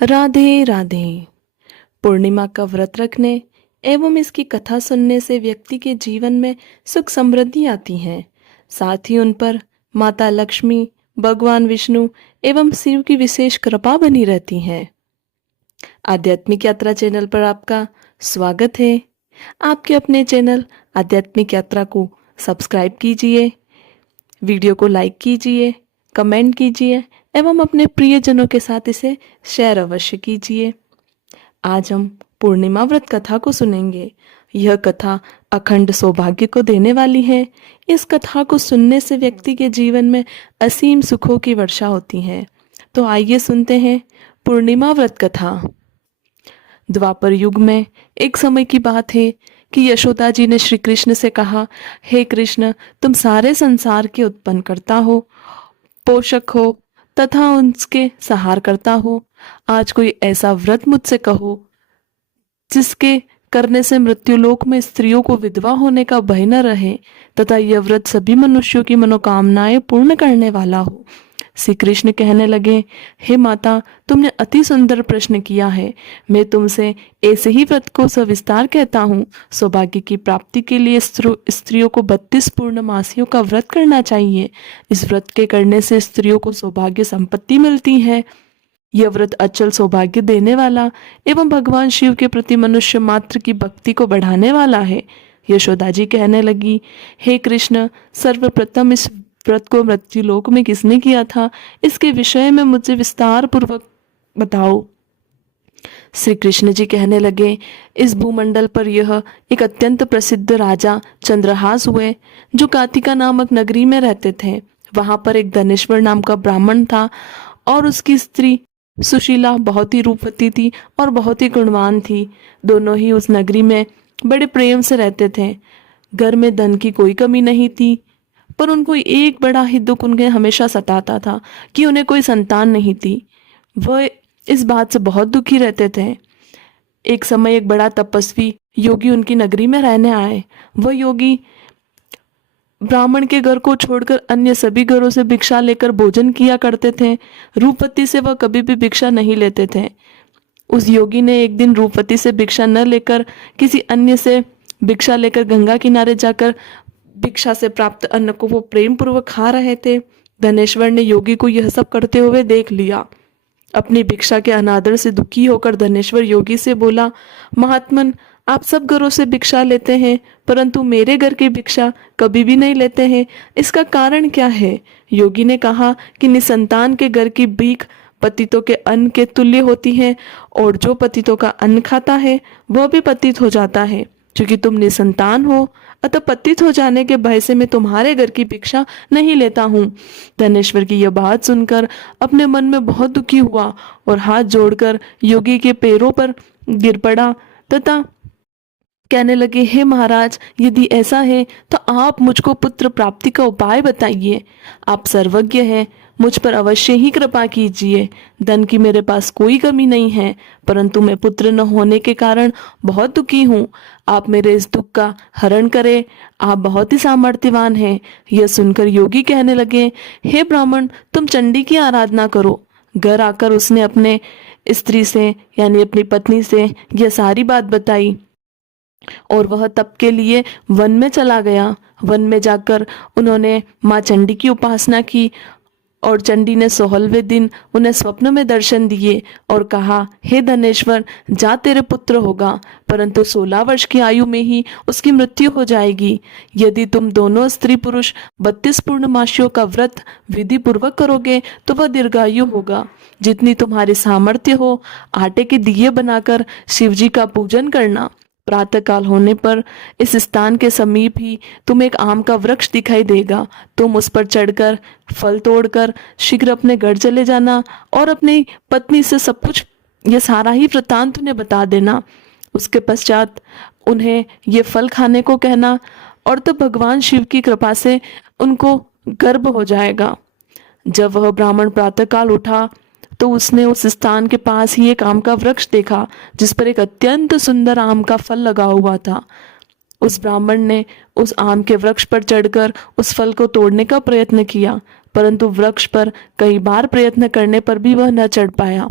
राधे राधे। पूर्णिमा का व्रत रखने एवं इसकी कथा सुनने से व्यक्ति के जीवन में सुख समृद्धि आती है। साथ ही उन पर माता लक्ष्मी, भगवान विष्णु एवं शिव की विशेष कृपा बनी रहती है। आध्यात्मिक यात्रा चैनल पर आपका स्वागत है। आपके अपने चैनल आध्यात्मिक यात्रा को सब्सक्राइब कीजिए, वीडियो को लाइक कीजिए, कमेंट कीजिए एवं अपने प्रियजनों के साथ इसे शेयर अवश्य कीजिए। आज हम पूर्णिमा व्रत कथा को सुनेंगे। यह कथा अखंड सौभाग्य को देने वाली है। इस कथा को सुनने से व्यक्ति के जीवन में असीम सुखों की वर्षा होती है। तो आइए सुनते हैं पूर्णिमा व्रत कथा। द्वापर युग में एक समय की बात है कि यशोदा जी ने श्री कृष्ण से कहा, हे कृष्ण, तुम सारे संसार के उत्पन्न करता हो, पोषक हो तथा उनके सहार करता हो। आज कोई ऐसा व्रत मुझसे कहो जिसके करने से मृत्युलोक में स्त्रियों को विधवा होने का भय न रहे तथा यह व्रत सभी मनुष्यों की मनोकामनाएं पूर्ण करने वाला हो। श्री कृष्ण कहने लगे, हे माता, तुमने अति सुंदर प्रश्न किया है। मैं तुमसे ऐसे ही व्रत को सविस्तार कहता हूँ। सौभाग्य की प्राप्ति के लिए स्त्रियों को 32 पूर्णमासियों का व्रत करना चाहिए। इस व्रत के करने से स्त्रियों को सौभाग्य संपत्ति मिलती है। यह व्रत अचल सौभाग्य देने वाला एवं भगवान शिव के प्रति मनुष्य मात्र की भक्ति को बढ़ाने वाला है। यशोदा जी कहने लगी, हे कृष्ण, सर्वप्रथम इस व्रत को मृत्युलोक में किसने किया था, इसके विषय में मुझे विस्तार पूर्वक बताओ। श्री कृष्ण जी कहने लगे, इस भूमंडल पर यह एक अत्यंत प्रसिद्ध राजा चंद्रहास हुए जो कातिका नामक नगरी में रहते थे। वहां पर एक धनेश्वर नाम का ब्राह्मण था और उसकी स्त्री सुशीला बहुत ही रूपवती थी और बहुत ही गुणवान थी। दोनों ही उस नगरी में बड़े प्रेम से रहते थे। घर में धन की कोई कमी नहीं थी, पर उनको एक बड़ा ही दुख उन्हें हमेशा सताता था कि उन्हें कोई संतान नहीं थी। वह इस बात से बहुत दुखी रहते थे। एक समय एक बड़ा तपस्वी योगी उनकी नगरी में रहने आए। वह योगी ब्राह्मण के घर को छोड़कर अन्य सभी घरों से भिक्षा लेकर भोजन किया करते थे। रूपवती से वह कभी भी भिक्षा नहीं लेते थे। उस योगी ने एक दिन रूपवती से भिक्षा न लेकर किसी अन्य से भिक्षा लेकर गंगा किनारे जाकर भिक्षा से प्राप्त अन्न को वो प्रेम पूर्वक खा रहे थे। धनेश्वर ने योगी को यह सब करते हुए देख लिया। अपनी भिक्षा के अनादर से दुखी होकर धनेश्वर योगी से बोला, महात्मन, आप सब घरों से भिक्षा लेते हैं परंतु मेरे घर की भिक्षा कभी भी नहीं लेते हैं। इसका कारण क्या है? योगी ने कहा कि निसंतान के घर की भीख पतितों के अन्न के तुल्य होती है और जो पतितों का अन्न खाता है वह भी पतित हो जाता है। क्योंकि तुम निसंतान हो अतः पतित हो जाने के भय से मैं तुम्हारे घर की भिक्षा नहीं लेता हूँ। धनेश्वर की यह बात सुनकर अपने मन में बहुत दुखी हुआ और हाथ जोड़कर योगी के पैरों पर गिर पड़ा तथा कहने लगे, हे महाराज, यदि ऐसा है तो आप मुझको पुत्र प्राप्ति का उपाय बताइए। आप सर्वज्ञ हैं, मुझ पर अवश्य ही कृपा कीजिए। धन की मेरे पास कोई कमी नहीं है, परंतु मैं पुत्र न होने के कारण बहुत दुखी हूँ। आप मेरे इस दुख का हरण करें। आप बहुत ही सामर्थ्यवान हैं। यह सुनकर योगी कहने लगे, हे ब्राह्मण, तुम चंडी की आराधना करो। घर आकर उसने अपने स्त्री से यानी अपनी पत्नी से यह सारी बात बताई और वह तप के लिए वन में चला गया। वन में जाकर उन्होंने माँ चंडी की उपासना की और चंडी ने 16वें दिन उन्हें स्वप्न में दर्शन दिए और कहा, हे धनेश्वर, जा तेरे पुत्र होगा, परंतु 16 वर्ष की आयु में ही उसकी मृत्यु हो जाएगी। यदि तुम दोनों स्त्री पुरुष 32 पूर्णमासियों का व्रत विधि पूर्वक करोगे तो वह दीर्घायु होगा। जितनी तुम्हारी सामर्थ्य हो आटे के दिए बनाकर शिवजी का पूजन करना। प्रातःकाल होने पर इस स्थान के समीप ही तुम्हें एक आम का वृक्ष दिखाई देगा। तुम उस पर चढ़कर फल तोड़कर शीघ्र अपने घर चले जाना और अपनी पत्नी से सब कुछ ये सारा ही वृत्तांत उन्हें बता देना। उसके पश्चात उन्हें ये फल खाने को कहना और तब भगवान शिव की कृपा से उनको गर्भ हो जाएगा। जब वह ब्राह्मण प्रातःकाल उठा तो उसने उस स्थान के पास ही एक आम का वृक्ष देखा जिस पर एक अत्यंत सुंदर आम का फल लगा हुआ था। उस ब्राह्मण ने उस आम के वृक्ष पर चढ़कर उस फल को तोड़ने का प्रयत्न किया, परंतु वृक्ष पर कई बार प्रयत्न करने पर भी वह न चढ़ पाया।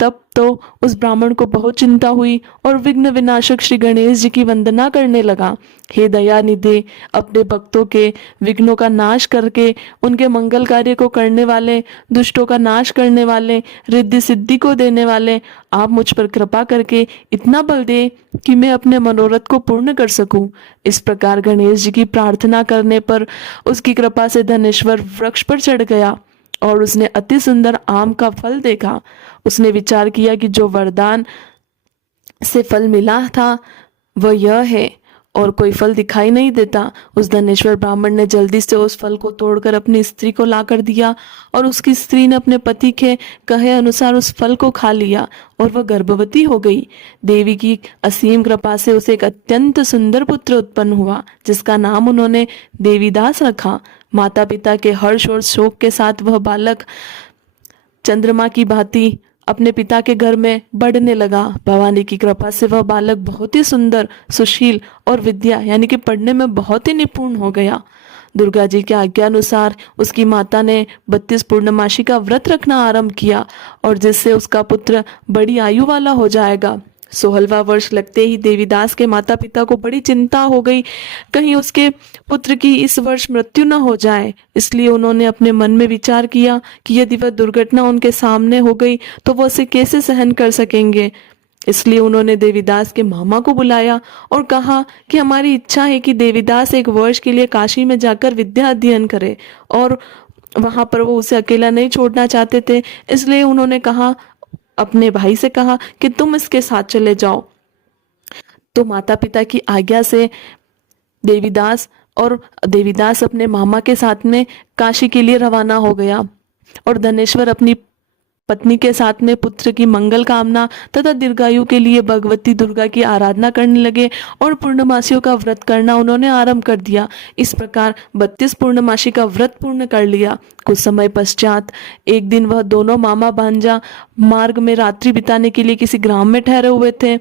तब तो उस ब्राह्मण को बहुत चिंता हुई और विघ्न विनाशक श्री गणेश जी की वंदना करने लगा। हे दयानिधे, अपने भक्तों के विघ्नों का नाश करके उनके मंगल कार्य को करने वाले, दुष्टों का नाश करने वाले, रिद्धि सिद्धि को देने वाले, आप मुझ पर कृपा करके इतना बल दे कि मैं अपने मनोरथ को पूर्ण कर सकूं। इस प्रकार गणेश जी की प्रार्थना करने पर उसकी कृपा से धनेश्वर वृक्ष पर चढ़ गया और उसने अति सुंदर आम का फल देखा। उसने विचार किया कि जो वरदान से फल मिला था वह यह है और कोई फल दिखाई नहीं देता। उस धनेश्वर ब्राह्मण ने जल्दी से उस फल को तोड़कर अपनी स्त्री को लाकर दिया और उसकी स्त्री ने अपने पति के कहे अनुसार उस फल को खा लिया और वह गर्भवती हो गई। देवी की असीम कृपा से उसे एक अत्यंत सुंदर पुत्र उत्पन्न हुआ जिसका नाम उन्होंने देवीदास रखा। माता पिता के हर्ष और शोक के साथ वह बालक चंद्रमा की भांति अपने पिता के घर में बढ़ने लगा। भवानी की कृपा से वह बालक बहुत ही सुंदर, सुशील और विद्या यानी कि पढ़ने में बहुत ही निपुण हो गया। दुर्गा जी के आज्ञानुसार उसकी माता ने 32 पूर्णमासी का व्रत रखना आरंभ किया और जिससे उसका पुत्र बड़ी आयु वाला हो जाएगा। 16वां वर्ष लगते ही देवीदास के माता पिता को बड़ी चिंता हो गई, कहीं उसके पुत्र की इस वर्ष मृत्यु न हो जाए। इसलिए उन्होंने अपने मन में विचार किया कि यदि वह दुर्घटना उनके सामने हो गई तो वो उसे कैसे सहन कर सकेंगे। इसलिए उन्होंने देवीदास के मामा को बुलाया और कहा कि हमारी इच्छा है कि देवीदास एक वर्ष के लिए काशी में जाकर विद्या अध्ययन करे और वहां पर वो उसे अकेला नहीं छोड़ना चाहते थे। इसलिए उन्होंने कहा, अपने भाई से कहा कि तुम इसके साथ चले जाओ। तो माता पिता की आज्ञा से देवीदास अपने मामा के साथ में काशी के लिए रवाना हो गया और धनेश्वर अपनी पत्नी के साथ में पुत्र की मंगल कामना तथा दीर्घायु के लिए भगवती दुर्गा की आराधना करने लगे और पूर्णमासियों का व्रत करना उन्होंने आरंभ कर दिया। इस प्रकार 32 पूर्णमासी का व्रत पूर्ण कर लिया। कुछ समय पश्चात एक दिन वह दोनों मामा भांजा मार्ग में रात्रि बिताने के लिए किसी ग्राम में ठहरे हुए थे।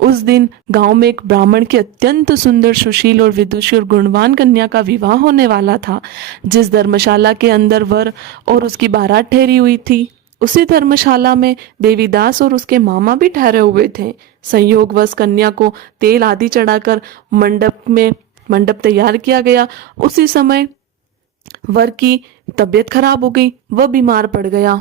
उस दिन गांव में एक ब्राह्मण की अत्यंत सुंदर, सुशील और विदुषी और गुणवान कन्या का विवाह होने वाला था। जिस धर्मशाला के अंदर वर और उसकी बारात ठहरी हुई थी, उसी धर्मशाला में देवीदास और उसके मामा भी ठहरे हुए थे। संयोगवश कन्या को तेल आदि चढ़ाकर मंडप तैयार किया गया। उसी समय वर की तबीयत खराब हो गई, वह बीमार पड़ गया।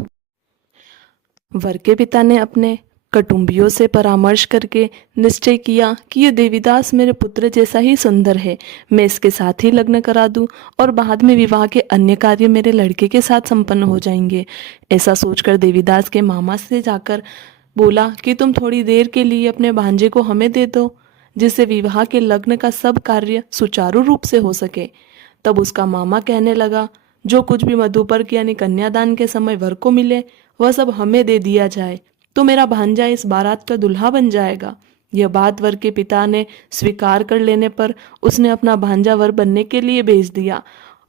वर के पिता ने अपने कुटुंबियों से परामर्श करके निश्चय किया कि यह देवीदास मेरे पुत्र जैसा ही सुंदर है, मैं इसके साथ ही लग्न करा दूं और बाद में विवाह के अन्य कार्य मेरे लड़के के साथ संपन्न हो जाएंगे। ऐसा सोचकर देवीदास के मामा से जाकर बोला कि तुम थोड़ी देर के लिए अपने भांजे को हमें दे दो, जिससे विवाह के लग्न का सब कार्य सुचारू रूप से हो सके। तब उसका मामा कहने लगा, जो कुछ भी मधुपर्क यानी कन्यादान के समय वर को मिले वह सब हमें दे दिया जाए, तो मेरा भांजा इस बारात का दुल्हा बन जाएगा। यह बात वर के पिता ने स्वीकार कर लेने पर उसने अपना भांजा वर बनने के लिए भेज दिया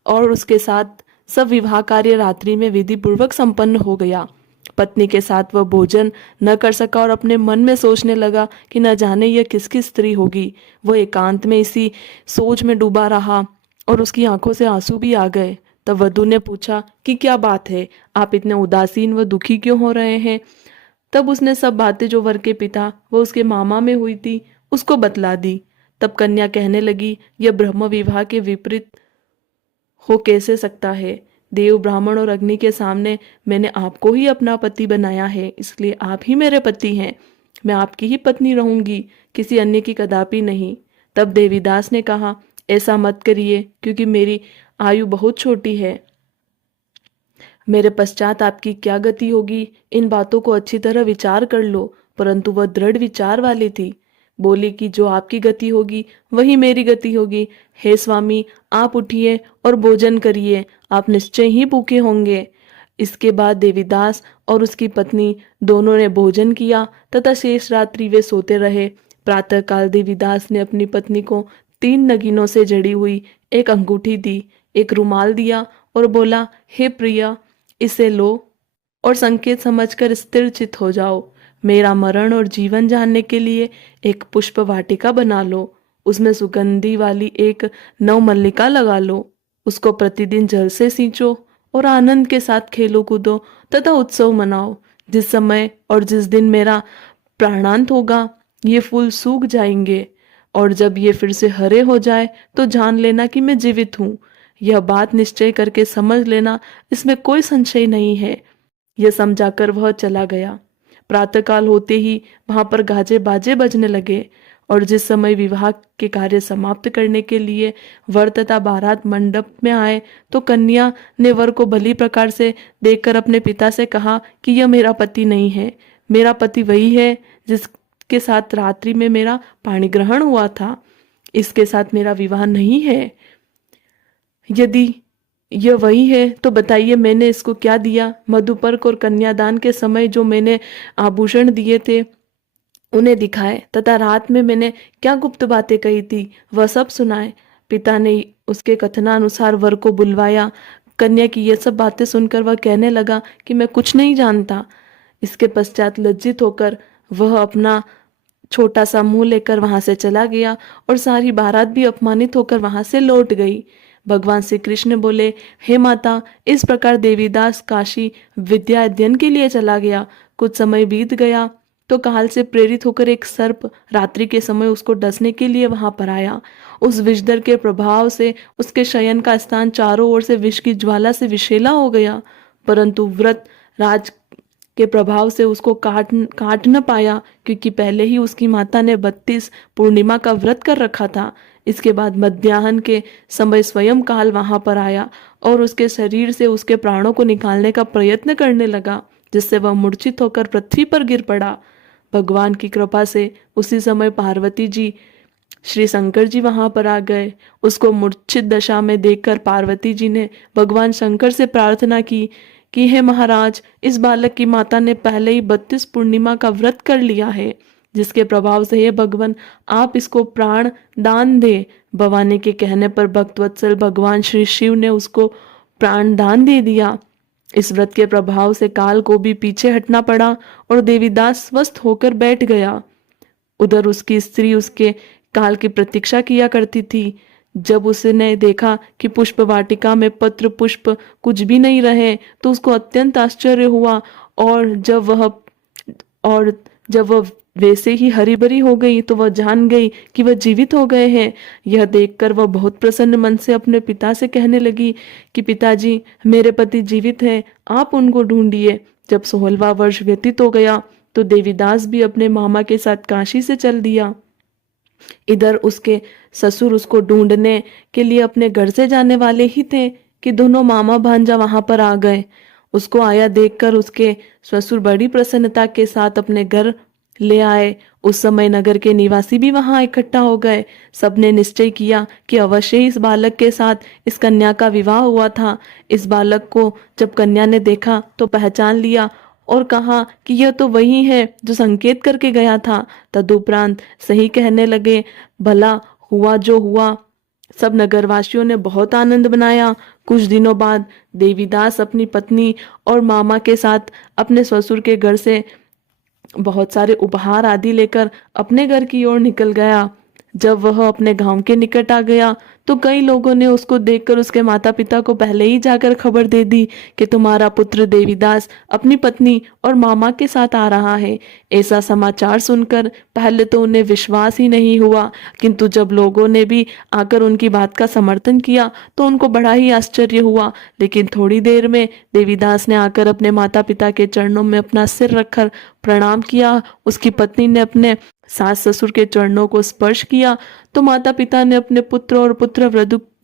और उसके साथ सब विवाह कार्य रात्रि में विधि पूर्वक संपन्न हो गया। पत्नी के साथ वह भोजन न कर सका और अपने मन में सोचने लगा कि न जाने यह किसकी स्त्री होगी। वह एकांत में इसी सोच में डूबा रहा और उसकी आंखों से आंसू भी आ गए। तब वधू ने पूछा कि क्या बात है, आप इतने उदासीन व दुखी क्यों हो रहे हैं। तब उसने सब बातें जो वर के पिता व उसके मामा में हुई थी उसको बतला दी। तब कन्या कहने लगी, यह ब्रह्म विवाह के विपरीत हो कैसे सकता है। देव, ब्राह्मण और अग्नि के सामने मैंने आपको ही अपना पति बनाया है, इसलिए आप ही मेरे पति हैं। मैं आपकी ही पत्नी रहूंगी, किसी अन्य की कदापि नहीं। तब देवीदास ने कहा, ऐसा मत करिए, क्योंकि मेरी आयु बहुत छोटी है। मेरे पश्चात आपकी क्या गति होगी, इन बातों को अच्छी तरह विचार कर लो। परंतु वह दृढ़ विचार वाली थी, बोली कि जो आपकी गति होगी वही मेरी गति होगी। हे स्वामी, आप उठिए और भोजन करिए, आप निश्चय ही भूखे होंगे। इसके बाद देवीदास और उसकी पत्नी दोनों ने भोजन किया तथा शेष रात्रि वे सोते रहे। प्रातःकाल देवीदास ने अपनी पत्नी को 3 नगीनों से जड़ी हुई एक अंगूठी दी, एक रुमाल दिया और बोला, हे प्रिया, इसे लो और संकेत समझकर स्थिर चित हो जाओ। मेरा मरण और जीवन जानने के लिए एक पुष्प वाटिका बना लो, उसमें सुगंधी वाली एक नवमल्लिका लगा लो, उसको प्रतिदिन जल से सींचो और आनंद के साथ खेलो कूदो तथा उत्सव मनाओ। जिस समय और जिस दिन मेरा प्राणांत होगा ये फूल सूख जाएंगे, और जब ये फिर से हरे हो जाए तो जान लेना कि मैं जीवित हूँ। यह बात निश्चय करके समझ लेना, इसमें कोई संशय नहीं है। यह समझाकर वह चला गया। प्रातःकाल होते ही वहां पर गाजे बाजे बजने लगे, और जिस समय विवाह के कार्य समाप्त करने के लिए वर तथा बारात मंडप में आए तो कन्या ने वर को भली प्रकार से देखकर अपने पिता से कहा कि यह मेरा पति नहीं है। मेरा पति वही है जिसके साथ रात्रि में मेरा पाणी ग्रहण हुआ था। इसके साथ मेरा विवाह नहीं है। यदि यह वही है तो बताइए मैंने इसको क्या दिया। मधुपर्क और कन्यादान के समय जो मैंने आभूषण दिए थे उन्हें दिखाए, तथा रात में मैंने क्या गुप्त बातें कही थी वह सब सुनाए। पिता ने उसके कथनानुसार वर को बुलवाया। कन्या की ये सब बातें सुनकर वह कहने लगा कि मैं कुछ नहीं जानता। इसके पश्चात लज्जित होकर वह अपना छोटा सा मुंह लेकर वहां से चला गया, और सारी बारात भी अपमानित होकर वहां से लौट गई। भगवान श्री कृष्ण बोले, हे माता, इस प्रकार देवीदास काशी विद्या अध्ययन के लिए चला गया। कुछ समय बीत गया तो काल से प्रेरित होकर एक सर्प रात्रि के समय उसको डसने के लिए वहां पर आया। उस विषधर के प्रभाव से उसके शयन का स्थान चारों ओर से विष की ज्वाला से विषैला हो गया, परंतु व्रत राज के प्रभाव से उसको काट न पाया, क्योंकि पहले ही उसकी माता ने 32 पूर्णिमा का व्रत कर रखा था। इसके बाद मध्याह्न के समय स्वयं काल वहां पर आया और उसके शरीर से उसके प्राणों को निकालने का प्रयत्न करने लगा, जिससे वह मूर्छित होकर पृथ्वी पर गिर पड़ा। भगवान की कृपा से उसी समय पार्वती जी, श्री शंकर जी वहां पर आ गए। उसको मूर्छित दशा में देखकर पार्वती जी ने भगवान शंकर से प्रार्थना की कि हे महाराज, इस बालक की माता ने पहले ही 32 पूर्णिमा का व्रत कर लिया है, जिसके प्रभाव से हे भगवान आप इसको प्राण दान दे। भवानी के कहने पर भक्तवत्सल भगवान श्री शिव ने उसको प्राण दान दे दिया। इस व्रत के प्रभाव से काल को भी पीछे हटना पड़ा और देवीदास स्वस्थ होकर बैठ गया। उधर उसकी स्त्री उसके काल की प्रतीक्षा किया करती थी। जब उसने देखा कि पुष्प वाटिका में पत्र पुष्प कुछ भी नहीं रहे तो उसको अत्यंत आश्चर्य हुआ, और जब वह वैसे ही हरी भरी हो गई तो वह जान गई कि वह जीवित हो गए हैं। यह देखकर वह बहुत प्रसन्न मन से अपने पिता से कहने लगी कि पिताजी, मेरे पति जीवित हैं, आप उनको ढूंढिए। जब 16वां वर्ष व्यतीत हो गया तो देवीदास भी अपने मामा के साथ काशी से चल दिया। इधर उसके ससुर उसको ढूंढने के लिए अपने घर से जाने वाले ही थे कि दोनों मामा भांजा वहां पर आ गए। उसको आया देखकर उसके ससुर बड़ी प्रसन्नता के साथ अपने घर ले आए। उस समय नगर के निवासी भी वहां इकट्ठा हो गए। सबने निश्चय किया कि अवश्य ही इस बालक के साथ इस कन्या का विवाह हुआ था। इस बालक को जब कन्या ने देखा तो पहचान लिया और कहा कि यह तो वही है जो संकेत करके गया था। तदुपरांत सही कहने लगे, भला हुआ जो हुआ। सब नगरवासियों ने बहुत आनंद मनाया। कुछ दिनों बाद देवीदास अपनी पत्नी और मामा के साथ अपने ससुर के घर से बहुत सारे उपहार आदि लेकर अपने घर की ओर निकल गया। जब वह अपने गांव के निकट आ गया तो कई लोगों ने उसको देखकर उसके माता पिता को पहले ही जाकर खबर दे दी कि तुम्हारा पुत्र देवीदास अपनी पत्नी और मामा के साथ आ रहा है। ऐसा समाचार सुनकर पहले तो उन्हें विश्वास ही नहीं हुआ, किंतु जब लोगों ने भी आकर उनकी बात का समर्थन किया तो उनको बड़ा ही आश्चर्य हुआ। लेकिन थोड़ी देर में देवीदास ने आकर अपने माता पिता के चरणों में अपना सिर रखकर प्रणाम किया। उसकी पत्नी ने अपने सास ससुर के चरणों को स्पर्श किया तो माता पिता ने अपने पुत्र और पुत्र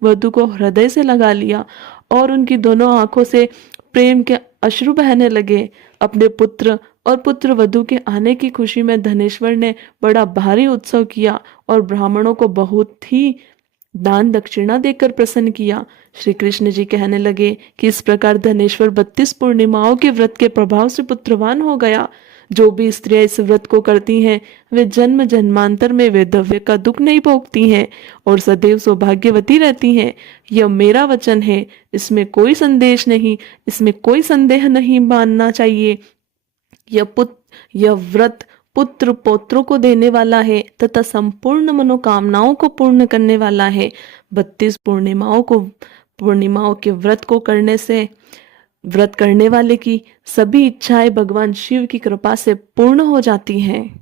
वधु को हृदय से लगा लिया और उनकी दोनों आंखों से प्रेम के अश्रु बहने लगे। अपने पुत्र और पुत्र वधु के आने की खुशी में धनेश्वर ने बड़ा भारी उत्सव किया और ब्राह्मणों को बहुत ही दान दक्षिणा देकर प्रसन्न किया। श्री कृष्ण जी कहने लगे कि इस प्रकार धनेश्वर 32 पूर्णिमाओं के व्रत के प्रभाव से पुत्रवान हो गया। जो भी स्त्रियां इस व्रत को करती हैं वे जन्म जन्मांतर में वैधव्य का दुख नहीं भोगती हैं और सदैव सौभाग्यवती रहती हैं। यह मेरा वचन है, इसमें कोई संदेश नहीं, इसमें कोई संदेह नहीं मानना चाहिए। यह व्रत पुत्र पौत्रों को देने वाला है तथा संपूर्ण मनोकामनाओं को पूर्ण करने वाला है। 32 पूर्णिमाओं के व्रत को करने से व्रत करने वाले की सभी इच्छाएं भगवान शिव की कृपा से पूर्ण हो जाती हैं।